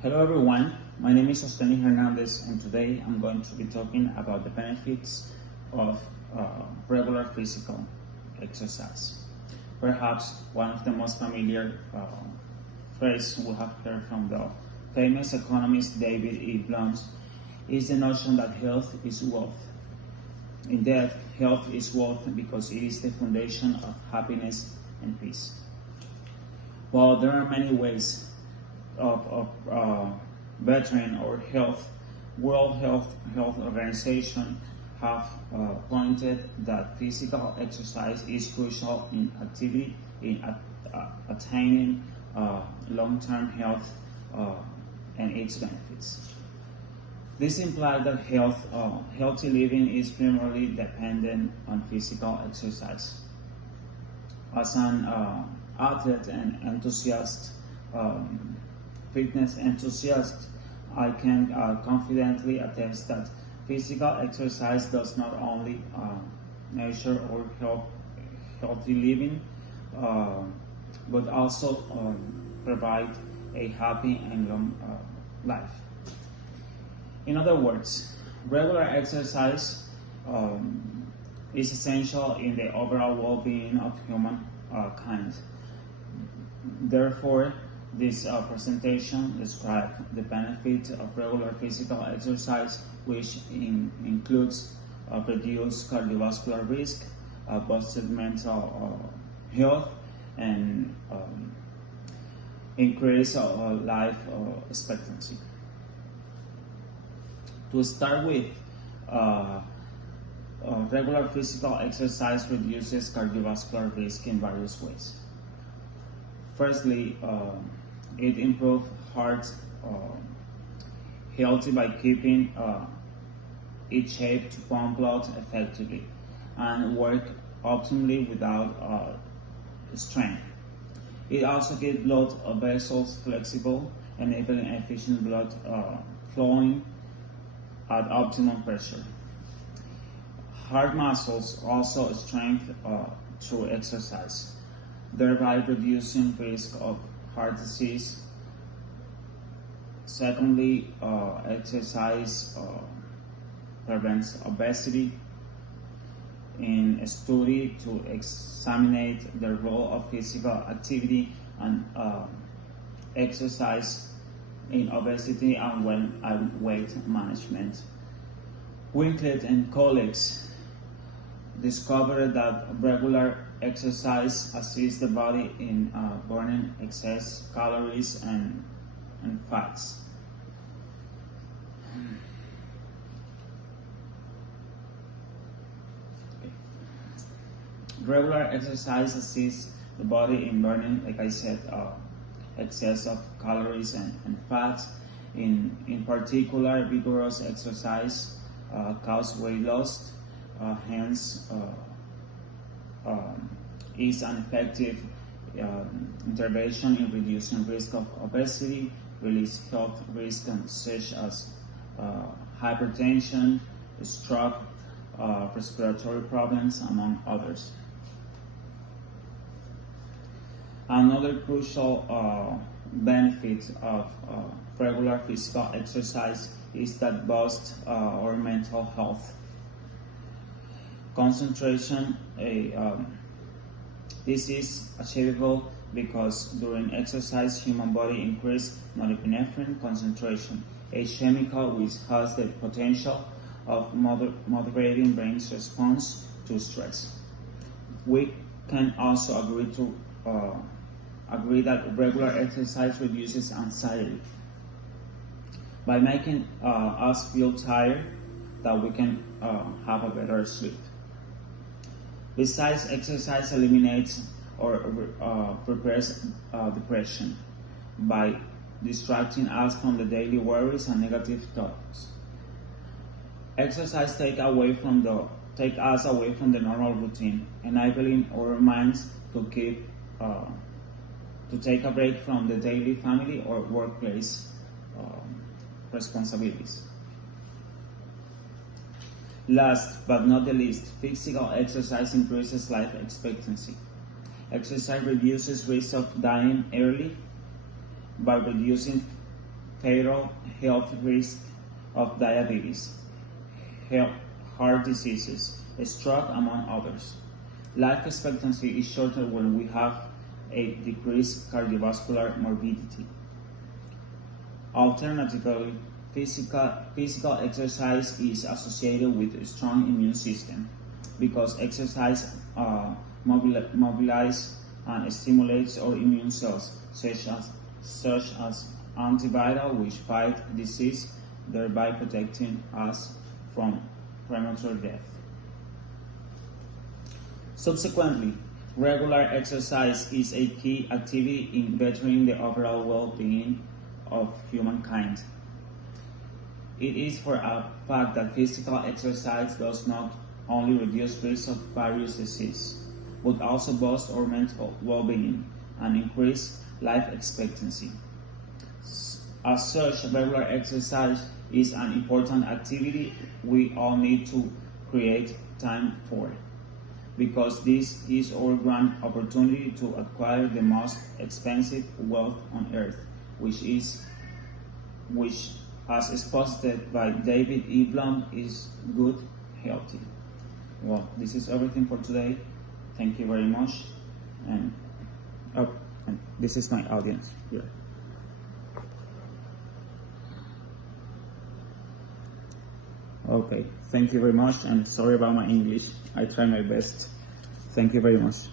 Hello everyone, my name is Osteni Hernandez and today I'm going to be talking about the benefits of regular physical exercise. Perhaps one of the most familiar phrases we have heard from the famous economist David E. Blum is the notion that health is wealth. Indeed, health is wealth because it is the foundation of happiness and peace. While there are many ways of bettering our health, World Health Organization have pointed that physical exercise is crucial in activity in attaining long-term health and its benefits. This implies that healthy living is primarily dependent on physical exercise. As an athlete and enthusiast, fitness enthusiast, I can confidently attest that physical exercise does not only measure or help healthy living, but also provide a happy and long life. In other words, regular exercise is essential in the overall well-being of humankind. Therefore, this presentation describes the benefits of regular physical exercise, which includes reduced cardiovascular risk, boosted mental health, and increased life expectancy. To start with, regular physical exercise reduces cardiovascular risk in various ways. Firstly, it improves heart health by keeping its shape to pump blood effectively and work optimally without strain. It also keeps blood vessels flexible, enabling efficient blood flowing at optimum pressure. Heart muscles also strengthen through exercise, thereby reducing risk of heart disease. Secondly, exercise prevents obesity. In a study to examine the role of physical activity and exercise in obesity and weight management, Winklet and colleagues discovered that regular exercise assists the body in burning excess calories and fats. Regular exercise assists the body in burning, like I said, excess of calories and fats. In particular, vigorous exercise causes weight loss, hence is an effective intervention in reducing risk of obesity, release health risks such as hypertension, stroke, respiratory problems, among others. Another crucial benefit of regular physical exercise is that boosts our mental health. Concentration, this is achievable because during exercise, human body increases norepinephrine concentration, a chemical which has the potential of moderating brain's response to stress. We can also agree that regular exercise reduces anxiety by making us feel tired, that we can have a better sleep. Besides, exercise eliminates or prepares depression by distracting us from the daily worries and negative thoughts. Exercise take us away from the normal routine, enabling our minds to take a break from the daily family or workplace responsibilities. Last but not the least, physical exercise increases life expectancy. Exercise reduces risk of dying early by reducing fatal health risk of diabetes, heart diseases, stroke, among others. Life expectancy is shorter when we have a decreased cardiovascular morbidity. Alternatively, physical exercise is associated with a strong immune system because exercise mobilizes and stimulates our immune cells, such as antiviral, which fight disease, thereby protecting us from premature death. Subsequently, regular exercise is a key activity in bettering the overall well-being of humankind. It is for a fact that physical exercise does not only reduce risk of various diseases, but also boosts our mental well-being and increase life expectancy. As such, regular exercise is an important activity we all need to create time for, because this is our grand opportunity to acquire the most expensive wealth on earth, which, as exposited by David E. Blum, is good healthy. Well, this is everything for today. Thank you very much. And this is my audience here. Okay, thank you very much, and sorry about my English. I try my best. Thank you very much.